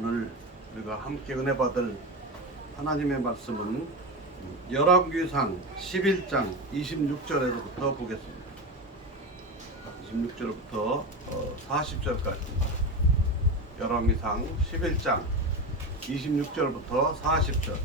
오늘 우리가 함께 은혜 받을 하나님의 말씀은 열왕기상 11장 26절에서부터 보겠습니다. 26절부터 40절까지입니다. 열왕기상 11장 26절부터 40절.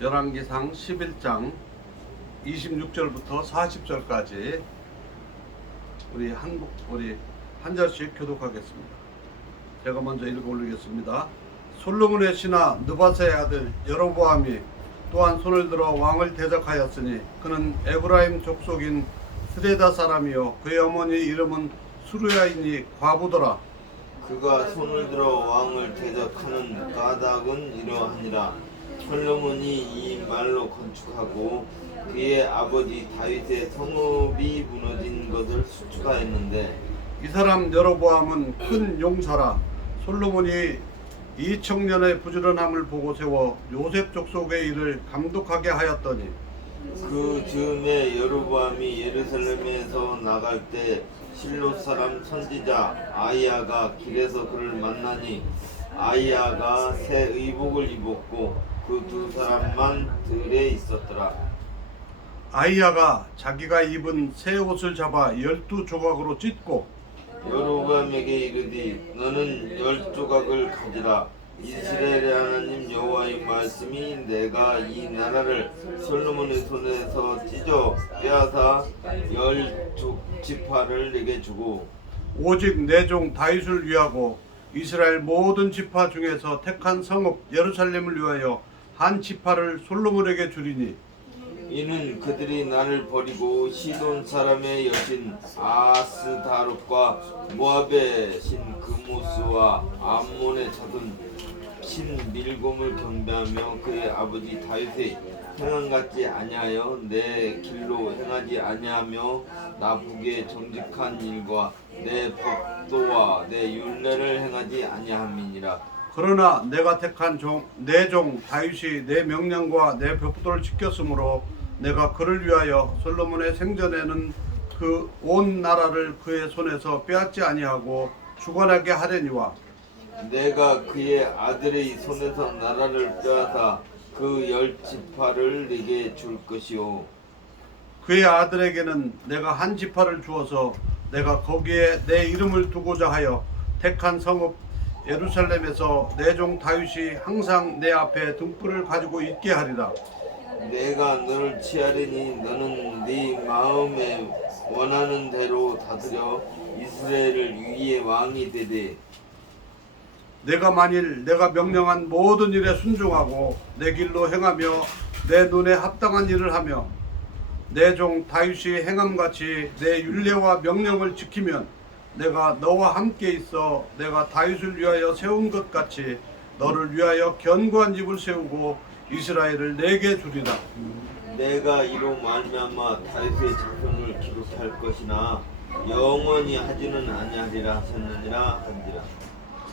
열왕기상 11장 26절부터 40절까지 우리 한 절씩 교독하겠습니다. 제가 먼저 읽어 올리겠습니다. 솔로몬의 신하 느바세의 아들 여로보암이 또한 손을 들어 왕을 대적하였으니 그는 에브라임 족속인 스레다 사람이요 그의 어머니 이름은 수르야이니 과부더라. 그가 손을 들어 왕을 대적하는 까닭은 이러하니라. 솔로몬이 이 말로 건축하고 그의 아버지 다윗의 성읍이 무너진 것을 수축하였는데 이 사람 여로보암은 큰 용사라. 솔로몬이 이 청년의 부지런함을 보고 세워 요셉 족속의 일을 감독하게 하였더니 그 즈음에 여로보암이 예루살렘에서 나갈 때 실로 사람 선지자 아이야가 길에서 그를 만나니 아이야가 새 의복을 입었고 그 두 사람만 들에 있었더라. 아이야가 자기가 입은 새 옷을 잡아 12조각으로 찢고 여로보암에게 이르되 너는 10조각을 가지라. 이스라엘의 하나님 여호와의 말씀이 내가 이 나라를 솔로몬의 손에서 찢어 빼앗아 10지파를 내게 주고 오직 내 종 다윗을 위하고 이스라엘 모든 지파 중에서 택한 성읍 예루살렘을 위하여 한 지파를 솔로몬에게 주리니 이는 그들이 나를 버리고 시돈 사람의 여신 아스다롯과 모압의 신 그모스와 암몬의 자손 신 밀곰을 경배하며 그의 아버지 다윗의 행한 같지 아니하여 내 길로 행하지 아니하며 나쁘게 정직한 일과 내 법도와 내 율례를 행하지 아니함이니라. 그러나 내가 택한 내 종 다윗이 내 명령과 내 벽도를 지켰으므로 내가 그를 위하여 솔로몬의 생전에는 그 온 나라를 그의 손에서 빼앗지 아니하고 주관하게 하려니와 내가 그의 아들의 손에서 나라를 빼앗아 그 10지파를 내게 줄 것이요 그의 아들에게는 내가 한 지파를 주어서 내가 거기에 내 이름을 두고자 하여 택한 성읍 예루살렘에서 내 종 다윗이 항상 내 앞에 등불을 가지고 있게 하리라. 내가 너를 취하리니 너는 네 마음에 원하는 대로 다스려 이스라엘을 위에 왕이 되되 내가 만일 내가 명령한 모든 일에 순종하고 내 길로 행하며 내 눈에 합당한 일을 하며 내 종 다윗이 행함같이 내 율례와 명령을 지키면 내가 너와 함께 있어 내가 다윗을 위하여 세운 것 같이 너를 위하여 견고한 집을 세우고 이스라엘을 내게 주리라. 내가 이로 말미암아 다윗의 자손을 기록할 것이나 영원히 하지는 아니하리라 하셨느니라 한지라.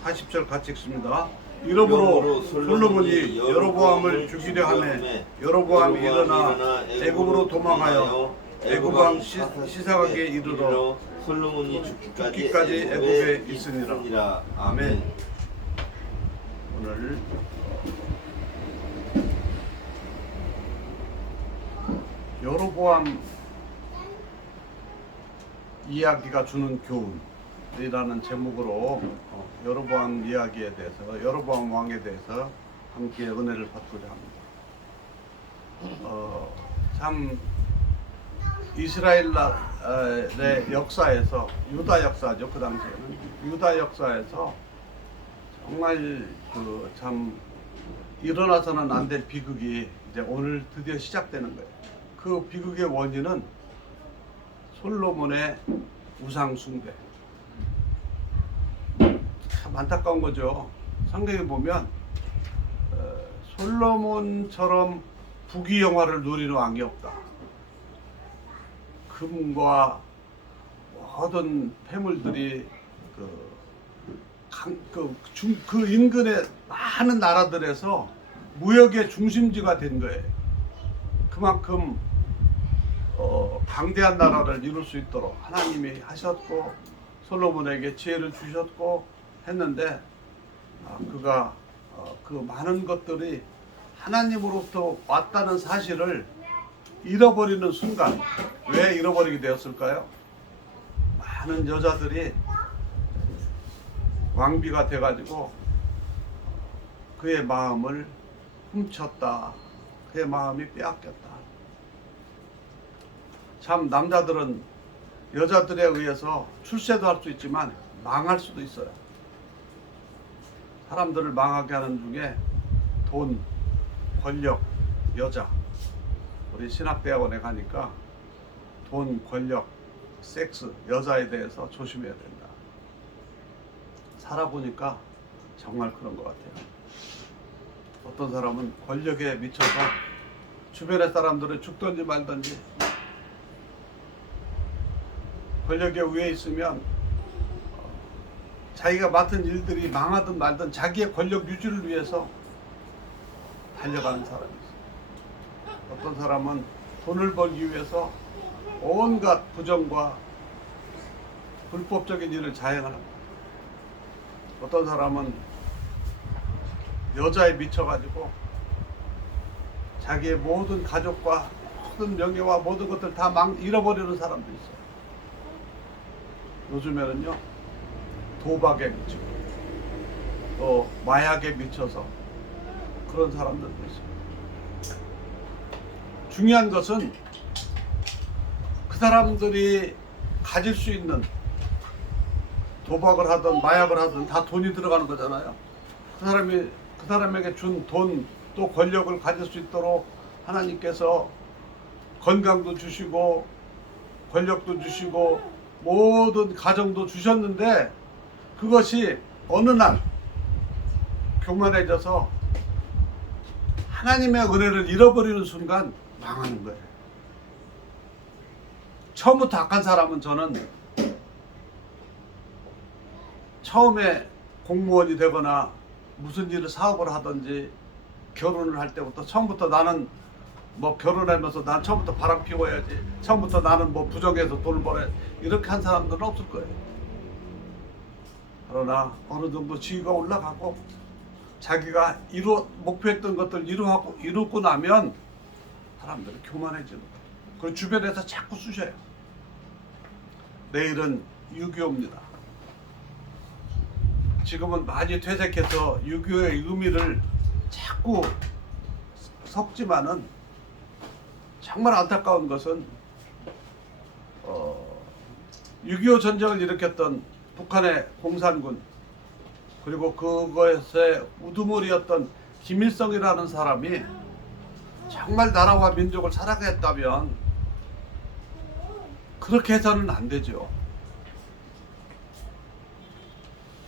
40절 같이 읽습니다. 이러므로 솔로몬이 여로보암을 죽이려 하매 여로보암이 일어나 애굽으로 도망하여 애굽 왕 시삭에게 이르러 솔로몬이 죽기까지 애굽에 있으니라. 아멘. 오늘 여로보암 이야기가 주는 교훈이라는 제목으로 여로보암 이야기에 대해서 여로보암 왕에 대해서 함께 은혜를 받고자 합니다. 참 이스라엘의 역사에서 유다 역사죠. 그 당시에는 유다 역사에서 정말 참 일어나서는 안 될 비극이 이제 오늘 드디어 시작되는 거예요. 그 비극의 원인은 솔로몬의 우상 숭배. 참 안타까운 거죠. 성경에 보면 솔로몬처럼 부귀영화를 누리는 왕이 없다. 금과 모든 폐물들이 그 인근의 많은 나라들에서 무역의 중심지가 된 거예요. 그만큼 강대한 나라를 이룰 수 있도록 하나님이 하셨고 솔로몬에게 지혜를 주셨고 했는데 그가 그 많은 것들이 하나님으로부터 왔다는 사실을 잃어버리는 순간, 왜 잃어버리게 되었을까요? 많은 여자들이 왕비가 돼가지고 그의 마음을 훔쳤다. 그의 마음이 빼앗겼다. 참 남자들은 여자들에 의해서 출세도 할 수 있지만 망할 수도 있어요. 사람들을 망하게 하는 중에 돈, 권력, 여자. 우리 신학대학원에 가니까 돈, 권력, 섹스, 여자에 대해서 조심해야 된다. 살아보니까 정말 그런 것 같아요. 어떤 사람은 권력에 미쳐서 주변의 사람들은 죽든지 말든지 권력에 위에 있으면 자기가 맡은 일들이 망하든 말든 자기의 권력 유지를 위해서 달려가는 사람이 있어요. 어떤 사람은 돈을 벌기 위해서 온갖 부정과 불법적인 일을 자행하는 거예요. 어떤 사람은 여자에 미쳐가지고 자기의 모든 가족과 모든 명예와 모든 것들 다 잃어버리는 사람도 있어요. 요즘에는요, 도박에 미치고 또 마약에 미쳐서 그런 사람들도 있어요. 중요한 것은 그 사람들이 가질 수 있는 도박을 하든 마약을 하든 다 돈이 들어가는 거잖아요. 그 사람에게 준 돈 또 권력을 가질 수 있도록 하나님께서 건강도 주시고 권력도 주시고 모든 가정도 주셨는데 그것이 어느 날 교만해져서 하나님의 은혜를 잃어버리는 순간 망하는 거예요. 처음부터 악한 사람은 저는 처음에 공무원이 되거나 무슨 일을 사업을 하든지 결혼을 할 때부터 처음부터 나는 뭐 결혼하면서 난 처음부터 바람 피워야지, 처음부터 나는 뭐 부정해서 돈을 벌어야 이렇게 한 사람들은 없을 거예요. 그러나 어느 정도 지위가 올라가고 자기가 목표했던 것들 이루고 나면 사람들은 교만해지는 거예요. 그리고 주변에서 자꾸 쑤셔요. 내일은 6.25입니다. 지금은 많이 퇴색해서 6.25의 의미를 자꾸 섞지만은 정말 안타까운 것은 6.25 전쟁을 일으켰던 북한의 공산군 그리고 그것의 우두머리였던 김일성이라는 사람이 정말 나라와 민족을 사랑했다면 그렇게 해서는 안 되죠.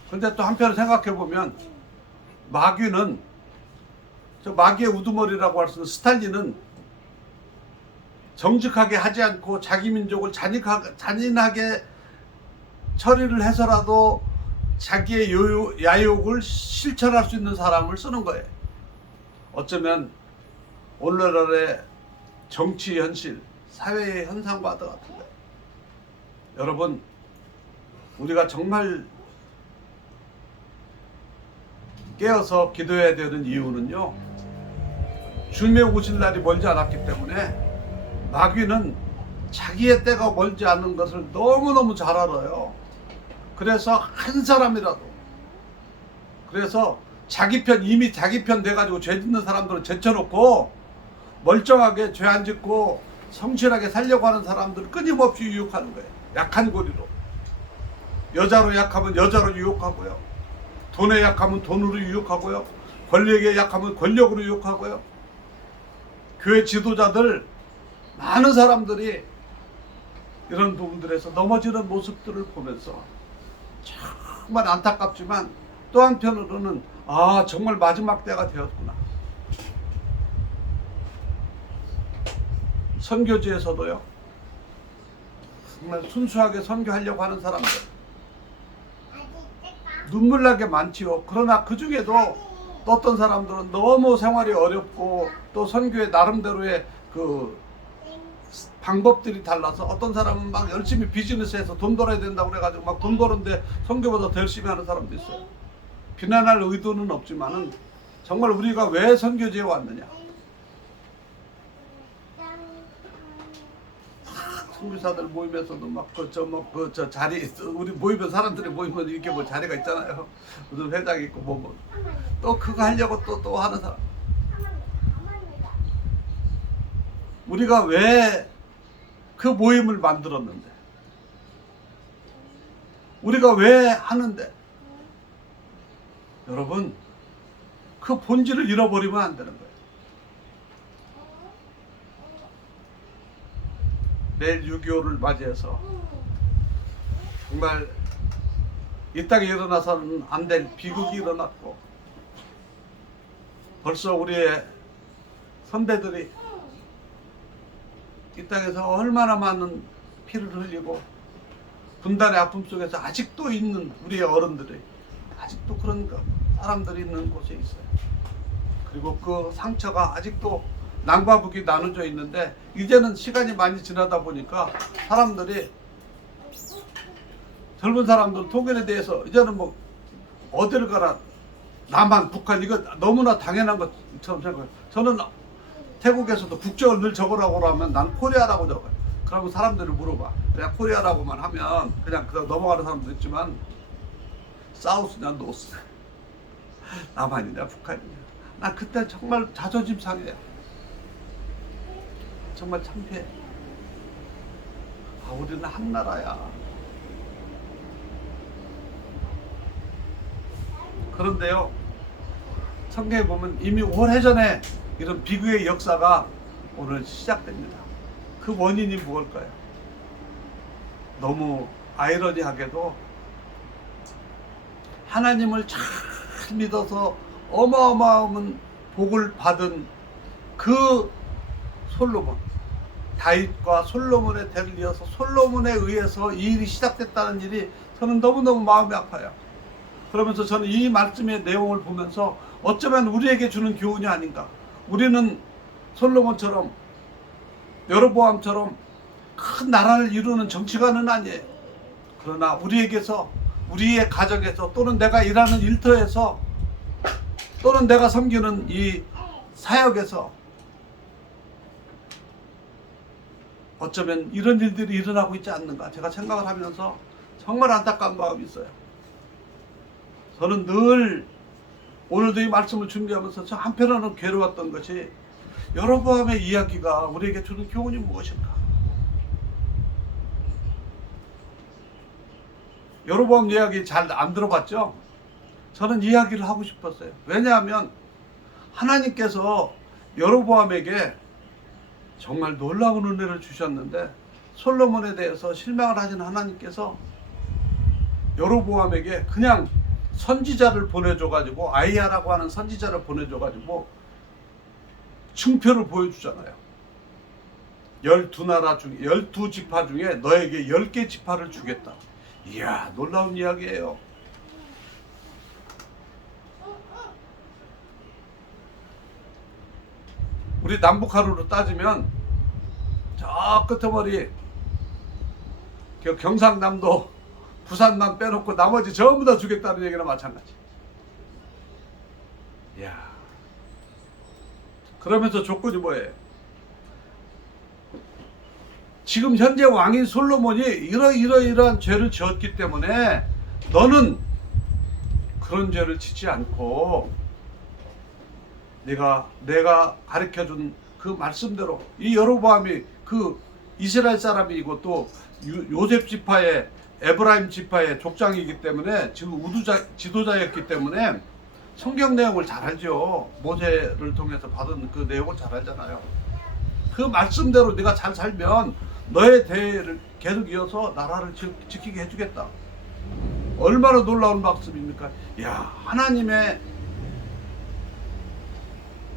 근데 또 한편으로 생각해 보면 마귀는 저 마귀의 우두머리라고 할 수 있는 스탈린은 정직하게 하지 않고 자기 민족을 잔인하게 처리를 해서라도 자기의 야욕을 실천할 수 있는 사람을 쓰는 거예요. 어쩌면 오늘날의 정치 현실, 사회의 현상과 같은 거예요. 여러분, 우리가 정말 깨어서 기도해야 되는 이유는요, 주님의 오실 날이 멀지 않았기 때문에 마귀는 자기의 때가 멀지 않은 것을 너무너무 잘 알아요. 그래서 한 사람이라도, 그래서 이미 자기 편 돼가지고 죄 짓는 사람들을 제쳐놓고 멀쩡하게 죄 안 짓고 성실하게 살려고 하는 사람들을 끊임없이 유혹하는 거예요. 약한 고리로. 여자로 약하면 여자로 유혹하고요. 돈에 약하면 돈으로 유혹하고요. 권력에 약하면 권력으로 유혹하고요. 교회 지도자들, 많은 사람들이 이런 부분들에서 넘어지는 모습들을 보면서 정말 안타깝지만 또 한편으로는 정말 마지막 때가 되었구나. 선교지에서도요, 정말 순수하게 선교하려고 하는 사람들 눈물 나게 많지요. 그러나 그 중에도 또 어떤 사람들은 너무 생활이 어렵고 또 선교의 나름대로의 그 방법들이 달라서 어떤 사람은 막 열심히 비즈니스해서 돈 벌어야 된다고 그래가지고 막 돈 버는데 선교보다 더 열심히 하는 사람도 있어요. 비난할 의도는 없지만은 정말 우리가 왜 선교지에 왔느냐. 선교사들 모임에서도 막 저 자리 우리 모이면 사람들이 모이면 이렇게 뭐 자리가 있잖아요. 무슨 회장 있고 뭐 또 그거 하려고 또 하는 사람. 우리가 왜 그 모임을 만들었는데, 우리가 왜 하는데, 여러분 그 본질을 잃어버리면 안 되는 거예요. 내일 6.25를 맞이해서 정말 이 땅에 일어나서는 안 될 비극이 일어났고 벌써 우리의 선배들이 이 땅에서 얼마나 많은 피를 흘리고 분단의 아픔 속에서 아직도 있는 우리의 어른들이 아직도 그런 사람들이 있는 곳에 있어요. 그리고 그 상처가 아직도 남과 북이 나눠져 있는데 이제는 시간이 많이 지나다 보니까 사람들이 젊은 사람들 통일에 대해서 이제는 뭐 어디를 가라 남한 북한 이거 너무나 당연한 것처럼 생각해요. 저는 태국에서도 국적을 늘 적으라고 하면 난 코리아라고 적어요. 그러면 사람들이 물어봐. 그냥 코리아라고만 하면 그냥 넘어가는 사람도 있지만 사우스냐 노스 남한이냐 북한이냐 난 그때 정말 자존심 상해요. 정말 창피해. 아, 우리는 한 나라야. 그런데요, 성경에 보면 이미 오래전에 이런 비극의 역사가 오늘 시작됩니다. 그 원인이 무엇일까요? 너무 아이러니하게도 하나님을 잘 믿어서 어마어마한 복을 받은 그 솔로몬, 다윗과 솔로몬의 대를 이어서 솔로몬에 의해서 이 일이 시작됐다는 일이 저는 너무너무 마음이 아파요. 그러면서 저는 이 말씀의 내용을 보면서 어쩌면 우리에게 주는 교훈이 아닌가. 우리는 솔로몬처럼 여로보암처럼 큰 나라를 이루는 정치가는 아니에요. 그러나 우리에게서 우리의 가정에서 또는 내가 일하는 일터에서 또는 내가 섬기는 이 사역에서 어쩌면 이런 일들이 일어나고 있지 않는가 제가 생각을 하면서 정말 안타까운 마음이 있어요. 저는 늘 오늘도 이 말씀을 준비하면서 저 한편으로는 괴로웠던 것이 여로보암의 이야기가 우리에게 주는 교훈이 무엇일까? 여로보암 이야기 잘 안 들어봤죠? 저는 이야기를 하고 싶었어요. 왜냐하면 하나님께서 여로보암에게 정말 놀라운 은혜를 주셨는데 솔로몬에 대해서 실망을 하신 하나님께서 여로보암에게 그냥 선지자를 보내줘가지고 아이야라고 하는 선지자를 보내줘가지고 증표를 보여주잖아요. 12나라 중에 12지파 중에 너에게 10개 지파를 주겠다. 이야, 놀라운 이야기예요. 우리 남북한으로 따지면 저 끝머리 경상남도 부산만 빼놓고 나머지 전부 다 주겠다는 얘기나 마찬가지. 이야. 그러면서 조건이 뭐예요? 지금 현재 왕인 솔로몬이 이러이러한 죄를 지었기 때문에 너는 그런 죄를 짓지 않고 내가 가르쳐준 그 말씀대로 이 여로보암이 그 이스라엘 사람이고 또 요셉 지파의 에브라임 지파의 족장이기 때문에 지금 지도자였기 때문에 성경 내용을 잘 알죠. 모세를 통해서 받은 그 내용을 잘 알잖아요. 그 말씀대로 네가 잘 살면 너의 대를 계속 이어서 나라를 지키게 해주겠다. 얼마나 놀라운 말씀입니까? 야, 하나님의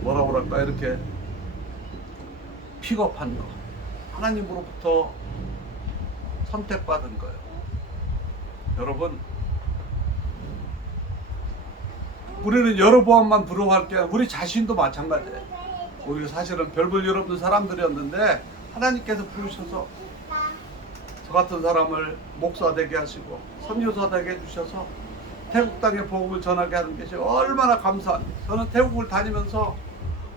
뭐라고 그럴까 이렇게 픽업한 거, 하나님으로부터 선택받은 거예요. 여러분, 우리는 여로보암만 부러워할 게 아니라 우리 자신도 마찬가지예요. 우리가 사실은 별 볼 일 없는 사람들이었는데 하나님께서 부르셔서 저 같은 사람을 목사 되게 하시고 선교사 되게 해주셔서 태국 땅에 복음을 전하게 하는 것이 얼마나 감사합니다. 저는 태국을 다니면서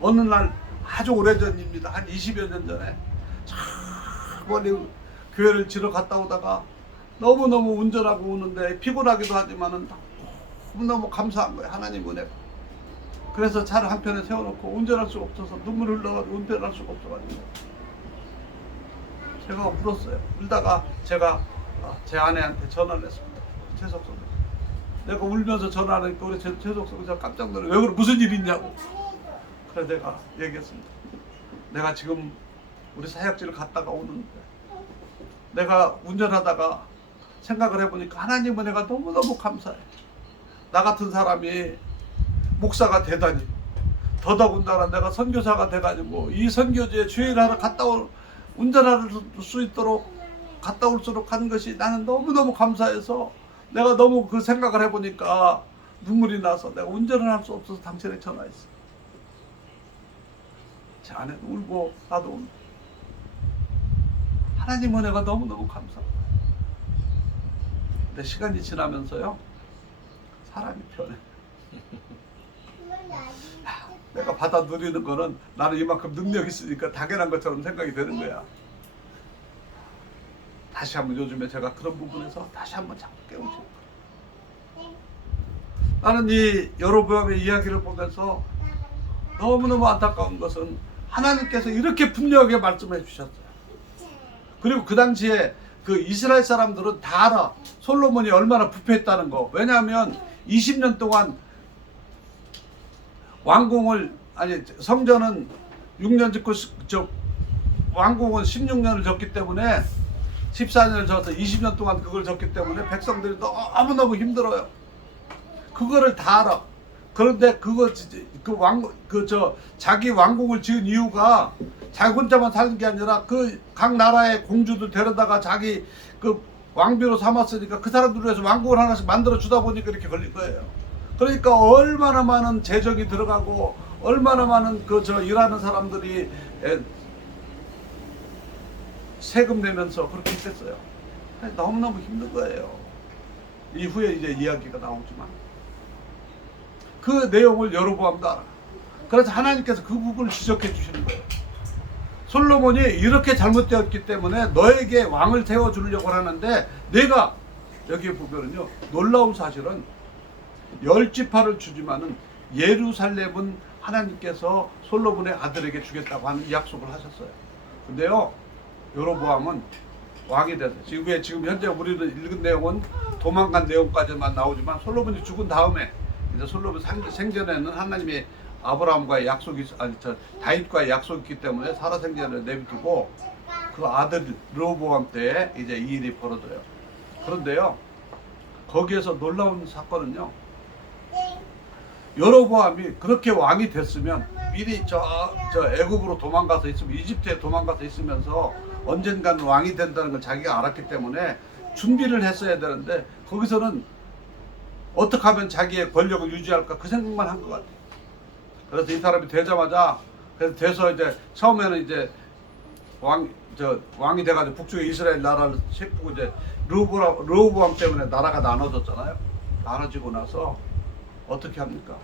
어느 날 아주 오래전입니다. 한 20여 년 전에 저 멀리 교회를 지러 갔다 오다가 너무너무 운전하고 오는데 피곤하기도 하지만은 너무너무 감사한 거예요. 하나님 은혜가. 그래서 차를 한편에 세워놓고 운전할 수가 없어서 눈물 흘러가지고 운전할 수가 없어가지고 제가 울었어요. 울다가 제가 제 아내한테 전화를 했습니다. 최석성 내가 울면서 전화하니까 우리 최석성 저 깜짝 놀래. 왜 그래? 무슨 일 있냐고. 그래서 내가 얘기했습니다. 내가 지금 우리 사역지를 갔다가 오는데 내가 운전하다가 생각을 해보니까 하나님 은혜가 너무너무 감사해. 나 같은 사람이 목사가 되다니, 더더군다나 내가 선교사가 돼가지고 이 선교지에 주일하러 운전할 수 있도록 갔다 올수록 한 것이 나는 너무너무 감사해서 내가 너무 그 생각을 해보니까 눈물이 나서 내가 운전을 할 수 없어서 당신에게 전화했어. 제 아내도 울고 나도 울고. 하나님 은혜가 너무너무 감사합니다. 근데 시간이 지나면서요, 사람이 변해. 내가 받아 누리는 거는 나는 이만큼 능력이 있으니까 당연한 것처럼 생각이 되는 거야. 다시 한번 요즘에 제가 그런 부분에서 다시 한번 자꾸 깨우치는 거야. 나는 이 여로보암의 이야기를 보면서 너무너무 안타까운 것은 하나님께서 이렇게 분명하게 말씀해 주셨어요. 그리고 그 당시에 그 이스라엘 사람들은 다 알아. 솔로몬이 얼마나 부패했다는 거. 왜냐하면 20년 동안 성전은 6년 짓고 왕궁은 16년을 졌기 때문에 14년을 져서 20년 동안 그걸 졌기 때문에 백성들이 너무너무 힘들어요. 그거를 다 알아. 그런데 자기 왕궁을 지은 이유가 자기 혼자만 사는 게 아니라 그 각 나라의 공주들 데려다가 자기 그 왕비로 삼았으니까 그 사람들을 위해서 왕국을 하나씩 만들어 주다 보니까 이렇게 걸린 거예요. 그러니까 얼마나 많은 재정이 들어가고 얼마나 많은 일하는 사람들이 세금 내면서 그렇게 했어요. 너무너무 힘든 거예요. 이후에 이제 이야기가 나오지만 그 내용을 여로보암도 알아. 그래서 하나님께서 그 부분을 지적해 주시는 거예요. 솔로몬이 이렇게 잘못되었기 때문에 너에게 왕을 세워주려고 하는데 내가 여기에 보면은요, 놀라운 사실은 10지파를 주지만은 예루살렘은 하나님께서 솔로몬의 아들에게 주겠다고 하는 약속을 하셨어요. 근데요, 여로보암은 왕이 돼서 지금 현재 우리는 읽은 내용은 도망간 내용까지만 나오지만 솔로몬이 죽은 다음에 이제 솔로몬 생전에는 하나님이 아브라함과의 약속이 다윗과의 약속이 있기 때문에 살아생전을 내비두고 그 아들 르호보암 때 이제 이 일이 벌어져요. 그런데요, 거기에서 놀라운 사건은요, 여로보암이 그렇게 왕이 됐으면 미리 애굽으로 도망가서 있으면 이집트에 도망가서 있으면서 언젠가는 왕이 된다는 걸 자기가 알았기 때문에 준비를 했어야 되는데 거기서는 어떻게 하면 자기의 권력을 유지할까 그 생각만 한 것 같아요. 그래서 이 사람이 되자마자 돼서 이제 처음에는 이제 왕이 돼가지고 북쪽에 이스라엘 나라를 셰프고 이제 르호보암 때문에 나라가 나눠졌잖아요. 나눠지고 나서 어떻게 합니까?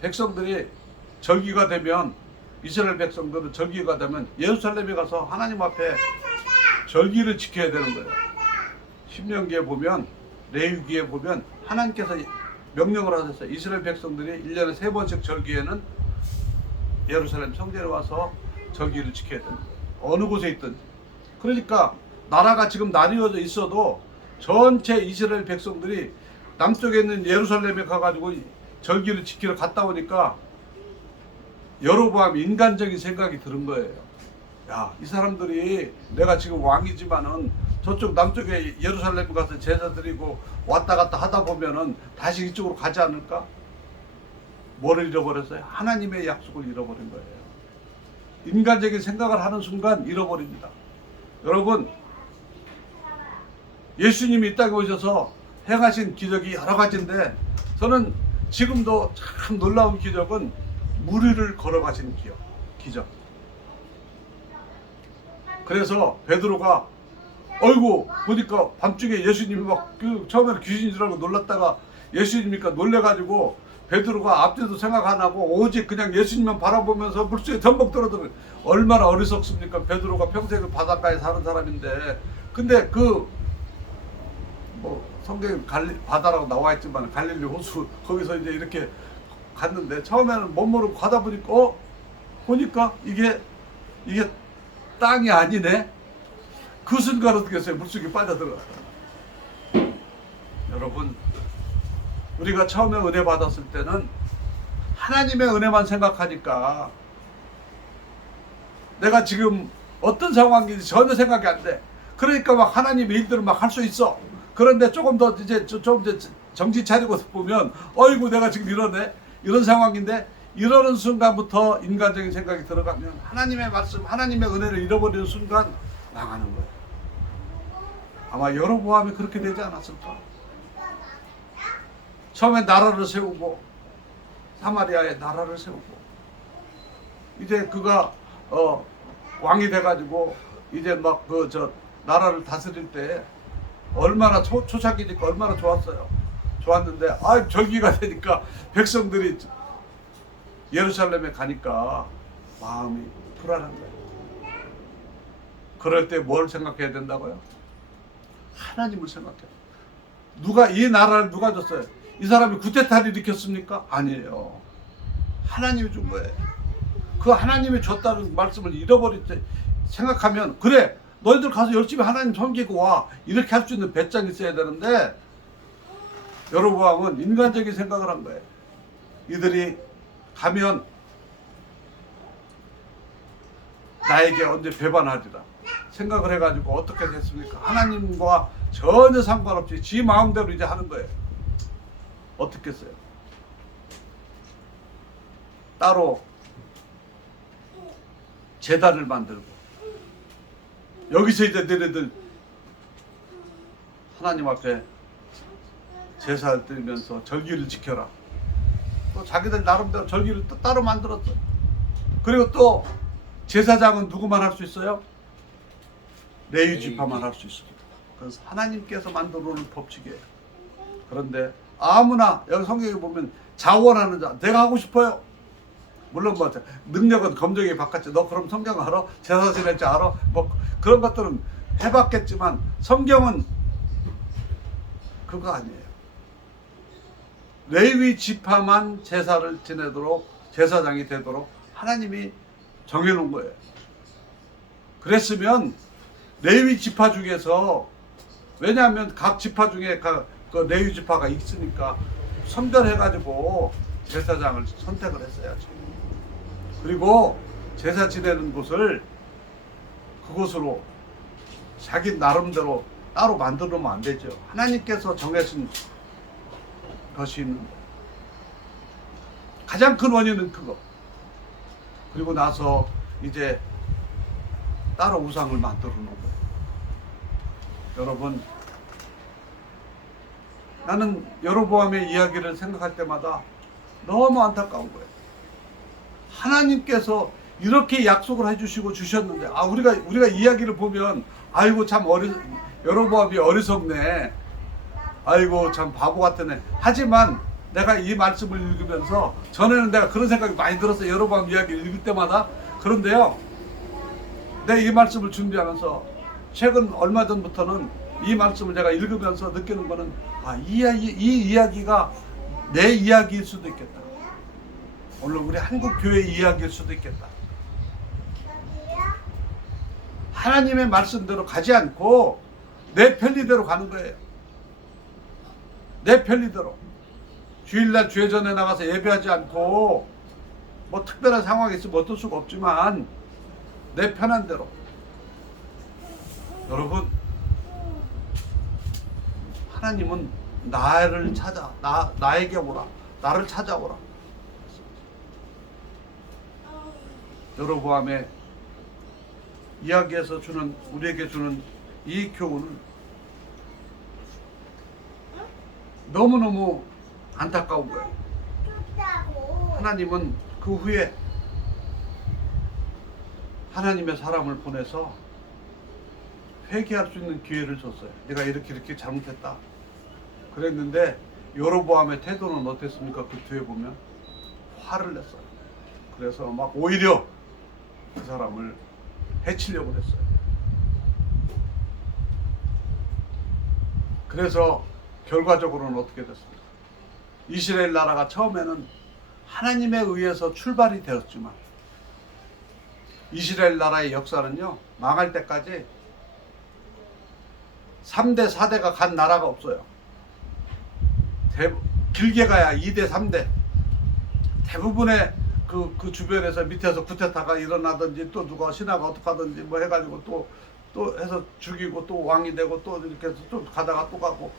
백성들이 절기가 되면 이스라엘 백성들은 절기가 되면 예루살렘에 가서 하나님 앞에 절기를 지켜야 되는 거예요. 신명기에 보면 레위기에 보면 하나님께서 명령을 하셨어요. 이스라엘 백성들이 1년에 3번씩 절기에는 예루살렘 성전에 와서 절기를 지켜야 됩니다. 어느 곳에 있든지. 그러니까 나라가 지금 나뉘어져 있어도 전체 이스라엘 백성들이 남쪽에 있는 예루살렘에 가가지고 절기를 지키러 갔다 오니까 여로보암 인간적인 생각이 드는 거예요. 야, 이 사람들이 내가 지금 왕이지만은 저쪽 남쪽에 예루살렘 가서 제사 드리고 왔다 갔다 하다 보면은 다시 이쪽으로 가지 않을까? 뭐를 잃어버렸어요? 하나님의 약속을 잃어버린 거예요. 인간적인 생각을 하는 순간 잃어버립니다. 여러분, 예수님이 이 땅에 오셔서 행하신 기적이 여러 가지인데 저는 지금도 참 놀라운 기적은 무리를 걸어가시는 기적. 그래서 베드로가 어이구 보니까 밤중에 예수님이 막 처음에는 귀신인 줄 알고 놀랐다가 예수님이니까 놀래가지고 베드로가 앞뒤도 생각 안 하고 오직 그냥 예수님만 바라보면서 물속에 덤벅 들어들어. 얼마나 어리석습니까? 베드로가 평생을 바닷가에 사는 사람인데. 근데 성경에 바다라고 나와 있지만 갈릴리 호수 거기서 이제 이렇게 갔는데 처음에는 못 모르고 가다 보니까 보니까 이게 땅이 아니네. 그 순간 어떻게 했어요? 물속에 빠져들어갔다. 여러분, 우리가 처음에 은혜 받았을 때는 하나님의 은혜만 생각하니까 내가 지금 어떤 상황인지 전혀 생각이 안 돼. 그러니까 막 하나님의 일들을 막 할 수 있어. 그런데 조금 더 이제 정신 차리고 보면 어이구 내가 지금 이런 상황인데 이러는 순간부터 인간적인 생각이 들어가면 하나님의 말씀, 하나님의 은혜를 잃어버리는 순간 망하는 거예요. 아마 여로보암이 그렇게 되지 않았을까? 처음에 나라를 세우고 사마리아에 나라를 세우고 이제 그가 왕이 돼가지고 이제 막 나라를 다스릴 때 얼마나 초창기니까 얼마나 좋았어요. 좋았는데 절기가 되니까 백성들이 예루살렘에 가니까 마음이 불안한 거예요. 그럴 때 뭘 생각해야 된다고요? 하나님을 생각해요. 이 나라를 누가 줬어요? 이 사람이 구테타를 일으켰습니까? 아니에요. 하나님이 준 거예요. 그 하나님이 줬다는 말씀을 잃어버릴 때 생각하면 그래 너희들 가서 열심히 하나님 섬기고 와 이렇게 할 수 있는 배짱이 있어야 되는데 여로보암은 인간적인 생각을 한 거예요. 이들이 가면 나에게 언제 배반하리라 생각을 해가지고 어떻게 됐습니까? 하나님과 전혀 상관없이 지 마음대로 이제 하는 거예요. 어떻게 했어요? 따로 제단을 만들고 여기서 이제 너희들 하나님 앞에 제사를 드리면서 절기를 지켜라. 또 자기들 나름대로 절기를 또 따로 만들었어. 그리고 또 제사장은 누구만 할 수 있어요? 레위 지파만 할 수 있습니다. 그래서 하나님께서 만들어 놓은 법칙이에요. 그런데 아무나 여기 성경에 보면 자원하는 자 내가 하고 싶어요. 물론 뭐 능력은 검정이 바꿨지. 너 그럼 성경 알아? 제사 지낼 줄 알아? 뭐 그런 것들은 해봤겠지만 성경은 그거 아니에요. 레위 지파만 제사를 지내도록 제사장이 되도록 하나님이 정해놓은 거예요. 그랬으면 레위 지파 중에서 왜냐하면 각 지파 중에 그 레위 지파가 있으니까 선별해가지고 제사장을 선택을 했어야죠. 그리고 제사 지내는 곳을 그곳으로 자기 나름대로 따로 만들어 놓으면 안 되죠. 하나님께서 정하신 것이 있는 거예요. 가장 큰 원인은 그거. 그리고 나서 이제 따로 우상을 만들어 놓은 거예요. 여러분, 나는 여로보암의 이야기를 생각할 때마다 너무 안타까운 거예요. 하나님께서 이렇게 약속을 해주시고 주셨는데 우리가 이야기를 보면 아이고 참 여로보암이 어리석네. 아이고 참 바보 같으네. 하지만 내가 이 말씀을 읽으면서 전에는 내가 그런 생각이 많이 들었어요. 여로보암 이야기를 읽을 때마다. 그런데요, 내가 이 말씀을 준비하면서 최근 얼마 전부터는 이 말씀을 내가 읽으면서 느끼는 거는 이 이야기가 내 이야기일 수도 있겠다. 물론 우리 한국 교회 이야기일 수도 있겠다. 하나님의 말씀대로 가지 않고 내 편리대로 가는 거예요. 내 편리대로. 주일날 주회전에 나가서 예배하지 않고 뭐 특별한 상황이 있으면 어쩔 수가 없지만 내 편한 대로. 여러분, 하나님은 나를 찾아 나에게 오라. 나를 찾아오라. 여로보암의 이야기에서 우리에게 주는 이 교훈은 너무너무 안타까운 거예요. 하나님은 그 후에 하나님의 사람을 보내서 회개할 수 있는 기회를 줬어요. 내가 이렇게 잘못했다. 그랬는데 여로보암의 태도는 어땠습니까? 그 뒤에 보면 화를 냈어요. 그래서 막 오히려 그 사람을 해치려고 했어요. 그래서 결과적으로는 어떻게 됐습니까? 이스라엘 나라가 처음에는 하나님에 의해서 출발이 되었지만 이스라엘 나라의 역사는요, 망할 때까지 3대 4대가 간 나라가 없어요. 길게 가야 2대 3대. 대부분의 그 주변에서 밑에서 쿠데타가 일어나든지 또 누가 신하가 어떻게 하든지 뭐 해가지고 또 해서 죽이고 또 왕이 되고 또 이렇게 해서 또 가다가 또 가고.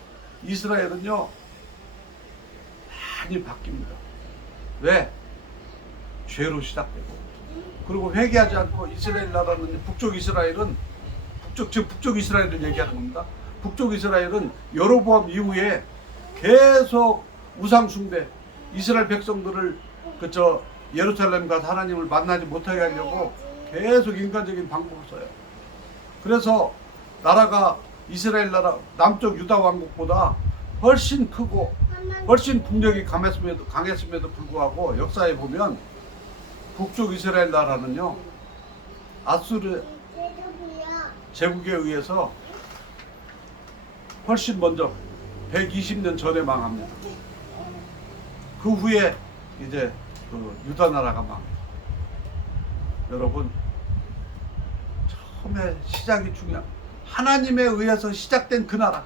이스라엘은요 많이 바뀝니다. 왜? 죄로 시작되고, 그리고 회개하지 않고 이스라엘 나라는 북쪽 이스라엘은 지금 북쪽 이스라엘을 얘기하는 겁니다. 북쪽 이스라엘은 여로보암 이후에 계속 우상 숭배, 이스라엘 백성들을 예루살렘 가서 하나님을 만나지 못하게 하려고 계속 인간적인 방법을 써요. 그래서 나라가 이스라엘 나라 남쪽 유다 왕국보다 훨씬 크고 훨씬 국력이 강했음에도 불구하고 역사에 보면 북쪽 이스라엘 나라는요, 아수르 제국에 의해서 훨씬 먼저 120년 전에 망합니다. 그 후에 이제 유다 나라가 망합니다. 여러분, 처음에 시작이 중요한, 하나님에 의해서 시작된 그 나라.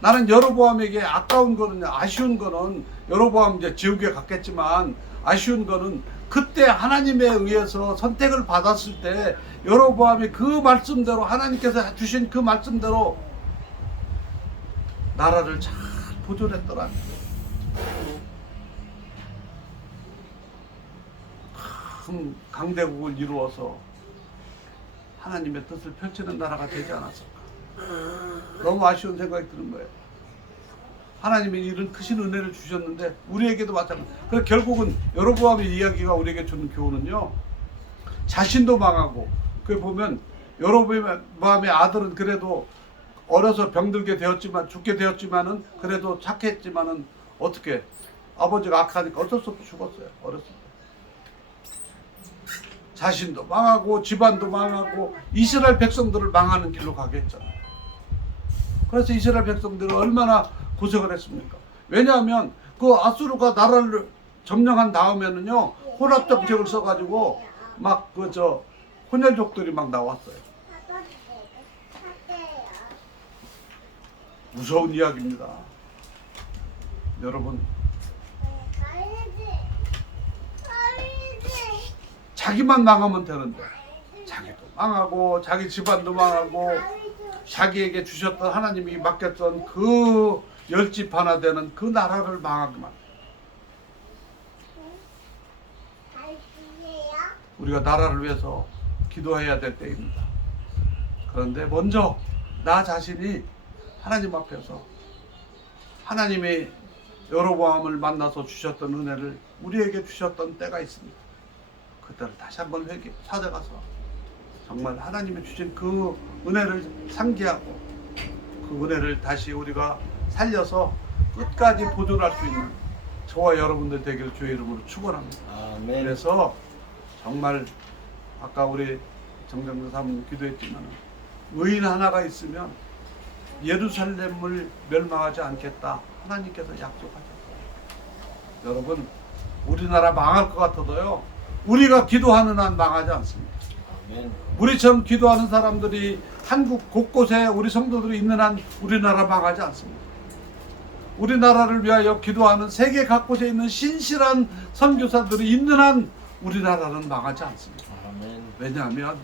나는 여로보암에게 아까운 거는, 아쉬운 거는, 여로보암 이제 지옥에 갔겠지만 아쉬운 거는 그때 하나님에 의해서 선택을 받았을 때 여로보암이 그 말씀대로, 하나님께서 주신 그 말씀대로 나라를 잘 보존했더라는 거예요. 큰 강대국을 이루어서 하나님의 뜻을 펼치는 나라가 되지 않았을까. 너무 아쉬운 생각이 드는 거예요. 하나님이 이런 크신 은혜를 주셨는데 우리에게도 마찬가지. 그래서 결국은 여로보암의 이야기가 우리에게 주는 교훈은요, 자신도 망하고, 그 보면 여로보암의 아들은 그래도 어려서 병들게 되었지만, 죽게 되었지만은 그래도 착했지만은 어떻게, 아버지가 악하니까 어쩔 수 없이 죽었어요. 어렸을 때. 자신도 망하고 집안도 망하고 이스라엘 백성들을 망하는 길로 가게 했잖아요. 그래서 이스라엘 백성들은 얼마나 고생을 했습니까? 왜냐하면 그 아수르가 나라를 점령한 다음에는요, 혼합정책을 써가지고 막 혼혈족들이 막 나왔어요. 무서운 이야기입니다. 여러분, 자기만 망하면 되는데 자기도 망하고 자기 집안도 망하고 자기에게 주셨던, 하나님이 맡겼던 그 10집 하나 되는 그 나라를 망하기만. 우리가 나라를 위해서 기도해야 될 때입니다. 그런데 먼저 나 자신이 하나님 앞에서 하나님이 여로보암을 만나서 주셨던 은혜를 우리에게 주셨던 때가 있습니다. 그때를 다시 한번 찾아가서 정말 하나님이 주신 그 은혜를 상기하고 그 은혜를 다시 우리가 살려서 끝까지 보존할 수 있는 저와 여러분들 되기를 주의 이름으로 축원합니다. 아멘. 그래서 정말 아까 우리 정정근 사모님 기도했지만 의인 하나가 있으면 예루살렘을 멸망하지 않겠다 하나님께서 약속하셨어요. 여러분, 우리나라 망할 것 같아도요, 우리가 기도하는 한 망하지 않습니다. 아멘. 우리처럼 기도하는 사람들이 한국 곳곳에 우리 성도들이 있는 한 우리나라 망하지 않습니다. 우리나라를 위하여 기도하는 세계 각곳에 있는 신실한 선교사들이 있는 한 우리나라는 망하지 않습니다. 아멘. 왜냐하면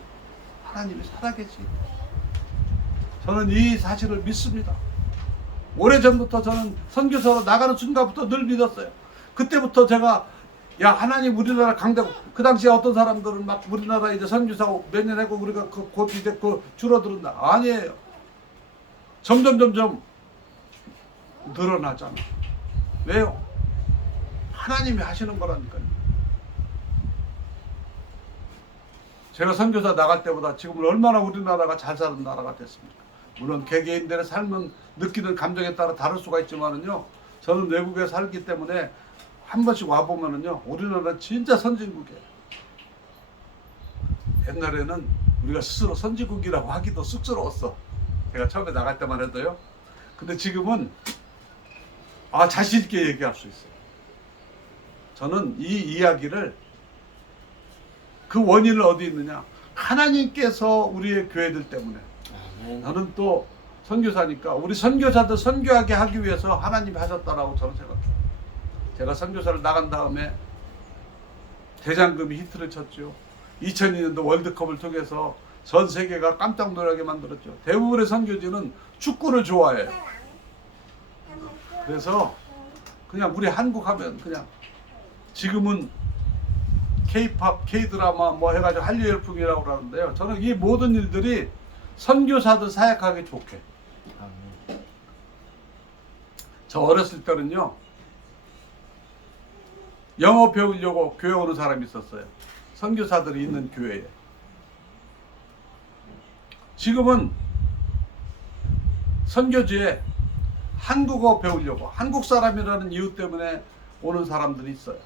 하나님이 살아계시기 때문에. 저는 이 사실을 믿습니다. 오래전부터 저는 선교사로 나가는 순간부터 늘 믿었어요. 그때부터 제가 하나님 우리나라 강대국, 그 당시에 어떤 사람들은 막 우리나라 이제 선교사 몇 년 하고 우리가 곧 이제 줄어들었나. 아니에요. 점점 늘어나잖아. 왜요? 하나님이 하시는 거라니까요. 제가 선교사 나갈 때보다 지금은 얼마나 우리나라가 잘 사는 나라가 됐습니까? 물론 개개인들의 삶은 느끼는 감정에 따라 다를 수가 있지만은요, 저는 외국에 살기 때문에 한 번씩 와보면은요, 우리나라는 진짜 선진국이에요. 옛날에는 우리가 스스로 선진국이라고 하기도 쑥스러웠어. 제가 처음에 나갈 때만 해도요. 근데 지금은 자신 있게 얘기할 수 있어요. 저는 이 이야기를 그 원인을 어디 있느냐? 하나님께서 우리의 교회들 때문에. 저는 또 선교사니까 우리 선교사들 선교하게 하기 위해서 하나님이 하셨다라고 저는 생각해요. 제가 선교사를 나간 다음에 대장금이 히트를 쳤죠. 2002년도 월드컵을 통해서 전 세계가 깜짝 놀라게 만들었죠. 대부분의 선교지는 축구를 좋아해요. 그래서 그냥 우리 한국 하면 그냥 지금은 K-팝, K-드라마 뭐 해가지고 한류 열풍이라고 그러는데요. 저는 이 모든 일들이 선교사들 사역하기 좋게. 저 어렸을 때는요, 영어 배우려고 교회 오는 사람이 있었어요. 선교사들이 있는 교회에. 지금은 선교지에 한국어 배우려고, 한국 사람이라는 이유 때문에 오는 사람들이 있어요.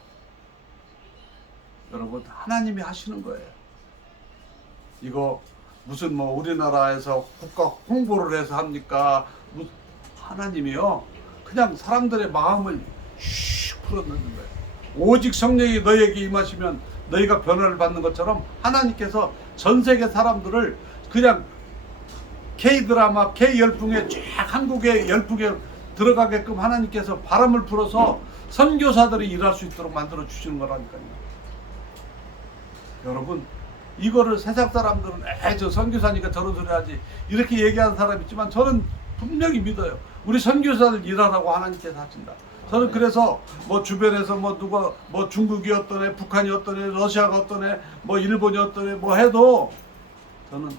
여러분, 하나님이 하시는 거예요. 이거 무슨 뭐 우리나라에서 국가 홍보를 해서 합니까? 하나님이요, 그냥 사람들의 마음을 슉 풀어넣는 거예요. 오직 성령이 너에게 임하시면 너희가 변화를 받는 것처럼 하나님께서 전 세계 사람들을 그냥 K-드라마, K-열풍에 쫙 한국의 열풍에 들어가게끔 하나님께서 바람을 불어서 선교사들이 일할 수 있도록 만들어 주시는 거라니까요. 여러분, 이거를 세상 사람들은 저 선교사니까 저런 소리 하지 이렇게 얘기하는 사람 있지만 저는 분명히 믿어요. 우리 선교사들 일하라고 하나님께서 하신다. 저는 그래서 뭐 주변에서 뭐 누가 뭐 중국이 어떠네, 북한이 어떠네, 러시아가 어떠네, 뭐 일본이 어떠네 뭐 해도 저는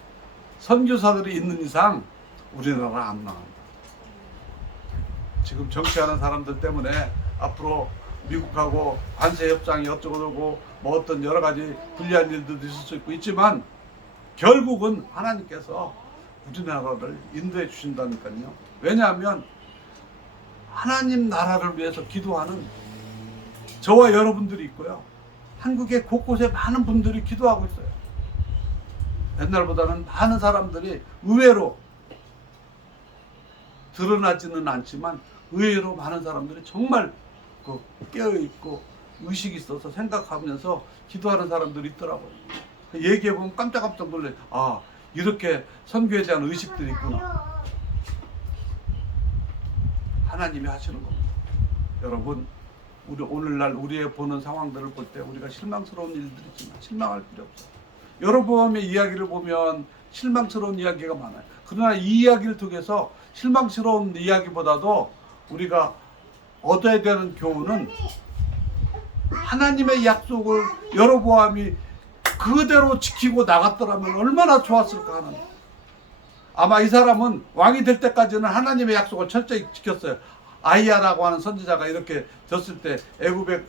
선교사들이 있는 이상 우리나라 안 망한다. 지금 정치하는 사람들 때문에 앞으로 미국하고 관세 협상이 어쩌고저쩌고 뭐 어떤 여러 가지 불리한 일들도 있을 수 있지만 결국은 하나님께서 우리나라를 인도해 주신다니까요. 왜냐하면 하나님 나라를 위해서 기도하는 저와 여러분들이 있고요. 한국의 곳곳에 많은 분들이 기도하고 있어요. 옛날보다는 많은 사람들이 의외로 드러나지는 않지만 의외로 많은 사람들이 정말 깨어있고 의식이 있어서 생각하면서 기도하는 사람들이 있더라고요. 얘기해보면 깜짝깜짝 놀라요. 이렇게 선교에 대한 의식들이 있구나. 하나님이 하시는 겁니다. 여러분, 우리 오늘날 우리의 보는 상황들을 볼 때 우리가 실망스러운 일들이 있지만 실망할 필요 없어요. 여러분의 이야기를 보면 실망스러운 이야기가 많아요. 그러나 이 이야기를 통해서 실망스러운 이야기보다도 우리가 얻어야 되는 교훈은 하나님의 약속을 여로보암이 그대로 지키고 나갔더라면 얼마나 좋았을까 하는. 아마 이 사람은 왕이 될 때까지는 하나님의 약속을 철저히 지켰어요. 아이야라고 하는 선지자가 이렇게 졌을 때 애굽에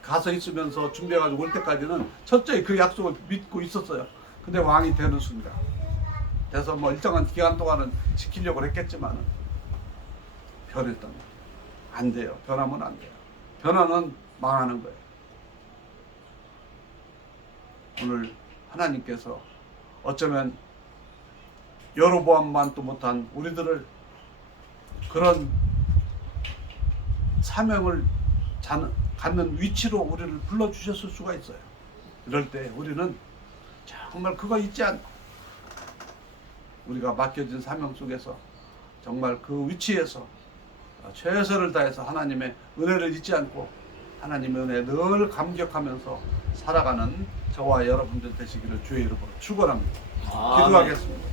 가서 있으면서 준비해가지고 올 때까지는 철저히 그 약속을 믿고 있었어요. 근데 왕이 되는 순간 그래서 뭐 일정한 기간 동안은 지키려고 했겠지만은 변했던 거예요. 안 돼요. 변하면 안 돼요. 변화는 망하는 거예요. 오늘 하나님께서 어쩌면 여로보암만도 못한 우리들을 그런 사명을 갖는 위치로 우리를 불러주셨을 수가 있어요. 이럴 때 우리는 정말 그거 잊지 않고 우리가 맡겨진 사명 속에서 정말 그 위치에서 최선을 다해서 하나님의 은혜를 잊지 않고 하나님의 은혜에 늘 감격하면서 살아가는 저와 여러분들 되시기를 주의 이름으로 축원합니다. 기도하겠습니다.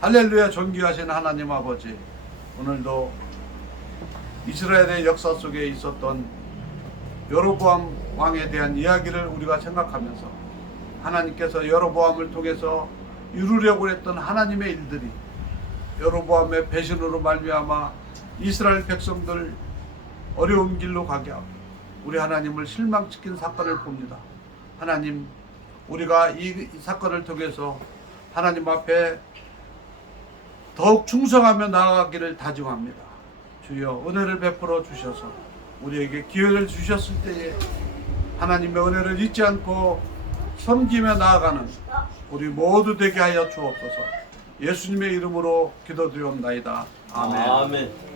할렐루야. 존귀하신 하나님 아버지, 오늘도 이스라엘의 역사 속에 있었던 여로보암 왕에 대한 이야기를 우리가 생각하면서 하나님께서 여로보암을 통해서 이루려고 했던 하나님의 일들이 여로보암의 배신으로 말미암아 이스라엘 백성들 어려운 길로 가게 하고 우리 하나님을 실망시킨 사건을 봅니다. 하나님, 우리가 이 사건을 통해서 하나님 앞에 더욱 충성하며 나아가기를 다짐합니다. 주여, 은혜를 베풀어 주셔서 우리에게 기회를 주셨을 때에 하나님의 은혜를 잊지 않고 섬기며 나아가는 우리 모두 되게 하여 주옵소서. 예수님의 이름으로 기도드리옵나이다. 아멘. 아멘.